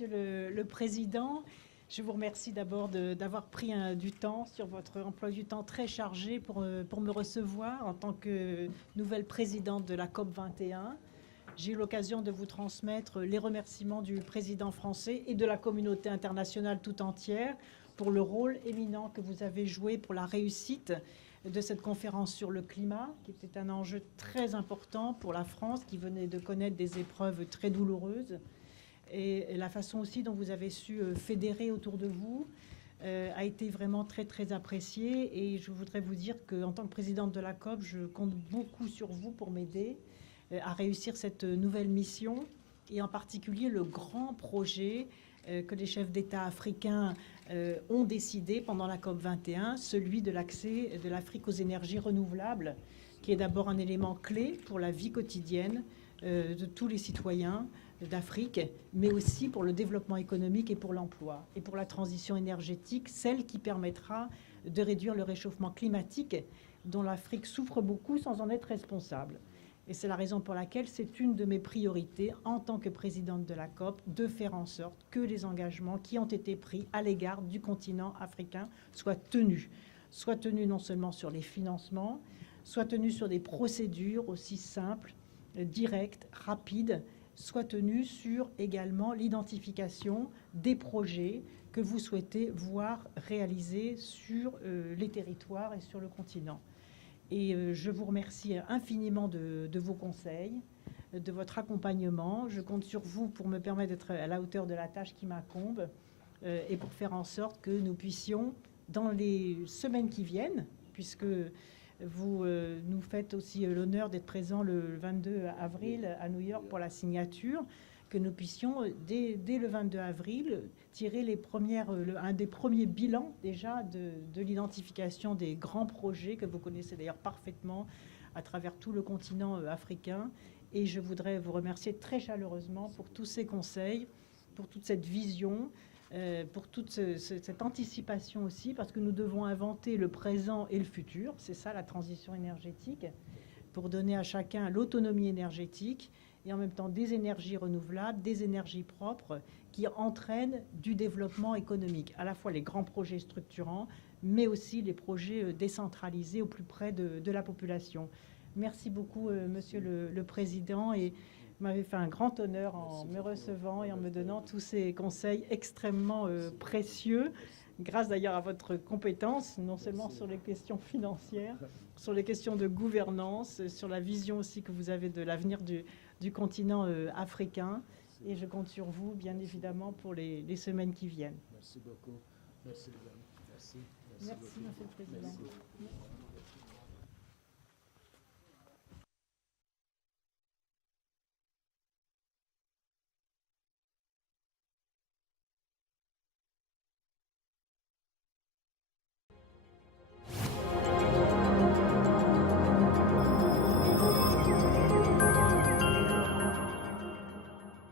Monsieur le Président. Je vous remercie d'abord d'avoir pris du temps sur votre emploi du temps très chargé pour me recevoir en tant que nouvelle présidente de la COP 21. J'ai eu l'occasion de vous transmettre les remerciements du président français et de la communauté internationale tout entière pour le rôle éminent que vous avez joué pour la réussite de cette conférence sur le climat, qui était un enjeu très important pour la France, qui venait de connaître des épreuves très douloureuses. Et la façon aussi dont vous avez su fédérer autour de vous a été vraiment très, très appréciée. Et je voudrais vous dire qu'en tant que présidente de la COP, je compte beaucoup sur vous pour m'aider à réussir cette nouvelle mission, et en particulier le grand projet que les chefs d'État africains ont décidé pendant la COP 21, celui de l'accès de l'Afrique aux énergies renouvelables, qui est d'abord un élément clé pour la vie quotidienne de tous les citoyens d'Afrique, mais aussi pour le développement économique et pour l'emploi, et pour la transition énergétique, celle qui permettra de réduire le réchauffement climatique dont l'Afrique souffre beaucoup sans en être responsable. Et c'est la raison pour laquelle c'est une de mes priorités en tant que présidente de la COP de faire en sorte que les engagements qui ont été pris à l'égard du continent africain soient tenus non seulement sur les financements, soient tenus sur des procédures aussi simples, directes, rapides, soient tenus sur également l'identification des projets que vous souhaitez voir réalisés sur les territoires et sur le continent. Et je vous remercie infiniment de vos conseils, de votre accompagnement. Je compte sur vous pour me permettre d'être à la hauteur de la tâche qui m'incombe et pour faire en sorte que nous puissions, dans les semaines qui viennent, puisque vous nous faites aussi l'honneur d'être présent le 22 avril à New York pour la signature, que nous puissions, dès le 22 avril, tirer un des premiers bilans déjà de l'identification des grands projets que vous connaissez d'ailleurs parfaitement à travers tout le continent africain. Et je voudrais vous remercier très chaleureusement pour tous ces conseils, pour toute cette vision, pour toute cette anticipation aussi, parce que nous devons inventer le présent et le futur. C'est ça la transition énergétique, pour donner à chacun l'autonomie énergétique et en même temps des énergies renouvelables, des énergies propres qui entraînent du développement économique, à la fois les grands projets structurants, mais aussi les projets décentralisés au plus près de la population. Merci beaucoup, Monsieur le Président, et vous m'avez fait un grand honneur en me recevant et en me donnant tous ces conseils extrêmement précieux, grâce d'ailleurs à votre compétence, non seulement sur les questions financières, sur les questions de gouvernance, sur la vision aussi que vous avez de l'avenir du continent africain. Et je compte sur vous, bien évidemment, pour les semaines qui viennent. Merci beaucoup. Merci, madame. Merci. Merci, Monsieur le Président. Merci.